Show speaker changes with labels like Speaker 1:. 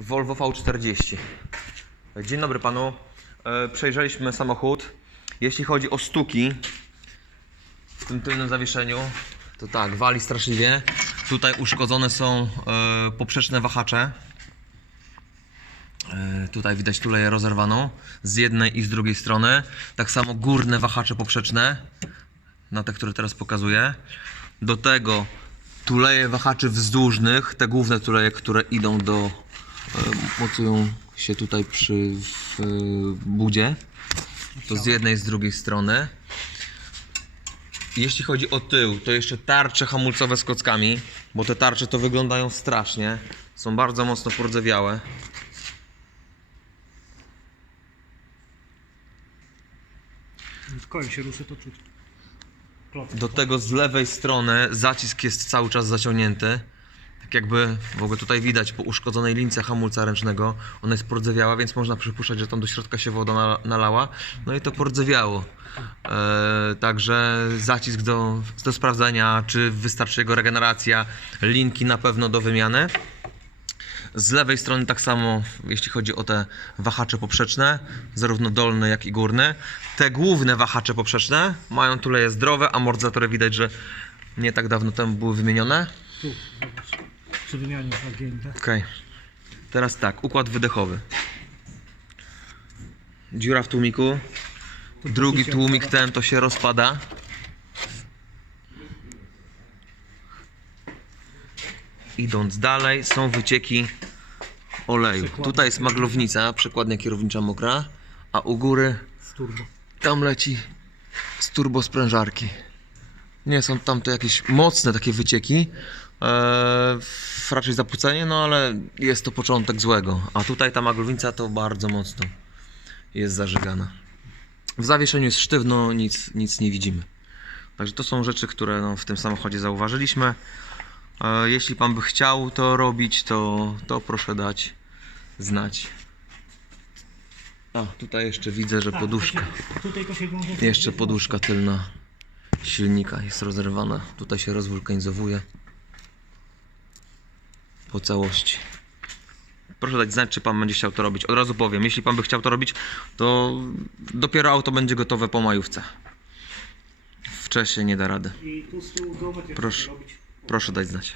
Speaker 1: Volvo V40. Dzień dobry panu. E, Przejrzeliśmy samochód. Jeśli chodzi o stuki w tym tylnym zawieszeniu, to tak, wali straszliwie. Tutaj uszkodzone są e, poprzeczne wahacze. E, Tutaj widać tuleję rozerwaną z jednej i z drugiej strony. Tak samo górne wahacze poprzeczne, na te, które teraz pokazuję. Do tego tuleje wahaczy wzdłużnych, te główne tuleje, które idą do, mocują się tutaj przy w, e, budzie. To z jednej z drugiej strony. Jeśli chodzi o tył, to jeszcze tarcze hamulcowe z kockami, bo te tarcze to wyglądają strasznie. Są bardzo mocno pordzewiałe.
Speaker 2: W kołem się ruszy, to czuć. Klocek.
Speaker 1: Do tego z lewej strony zacisk jest cały czas zaciągnięty. Tak jakby w ogóle tutaj widać po uszkodzonej lince hamulca ręcznego, ona jest pordzewiała, więc można przypuszczać, że tam do środka się woda na- nalała. No i to pordzewiało. E, także zacisk do, do sprawdzenia, czy wystarczy jego regeneracja, linki na pewno do wymiany. Z lewej strony tak samo, jeśli chodzi o te wahacze poprzeczne, zarówno dolne, jak i górne. Te główne wahacze poprzeczne mają tuleje zdrowe, amortyzatory widać, że nie tak dawno temu były wymienione.
Speaker 2: Tu. Przy wymianie zagięte.
Speaker 1: Okej. Teraz tak, układ wydechowy. Dziura w tłumiku. Drugi tłumik ten to się rozpada. Idąc dalej, są wycieki oleju. Tutaj jest maglownica, przekładnia kierownicza mokra, a u góry
Speaker 2: Z turbo.
Speaker 1: tam leci z turbosprężarki. Nie są tam to jakieś mocne takie wycieki. Eee, raczej zapłucenie, no ale jest to początek złego. A tutaj ta maglownica to bardzo mocno jest zażygana. W zawieszeniu jest sztywno, nic, nic nie widzimy. Także to są rzeczy, które no, w tym samochodzie zauważyliśmy. E, jeśli pan by chciał to robić, to, to proszę dać znać. A, tutaj jeszcze widzę, że
Speaker 2: Tak,
Speaker 1: poduszka. Jeszcze poduszka tylna silnika jest rozerwana. Tutaj się rozwulkanizowuje po całości. Proszę dać znać, czy pan będzie chciał to robić. Od razu powiem, jeśli pan by chciał to robić, to dopiero auto będzie gotowe po majówce. Wcześniej nie da rady.
Speaker 2: I tu z tyłu geometrię
Speaker 1: Proszę. Proszę dać znać.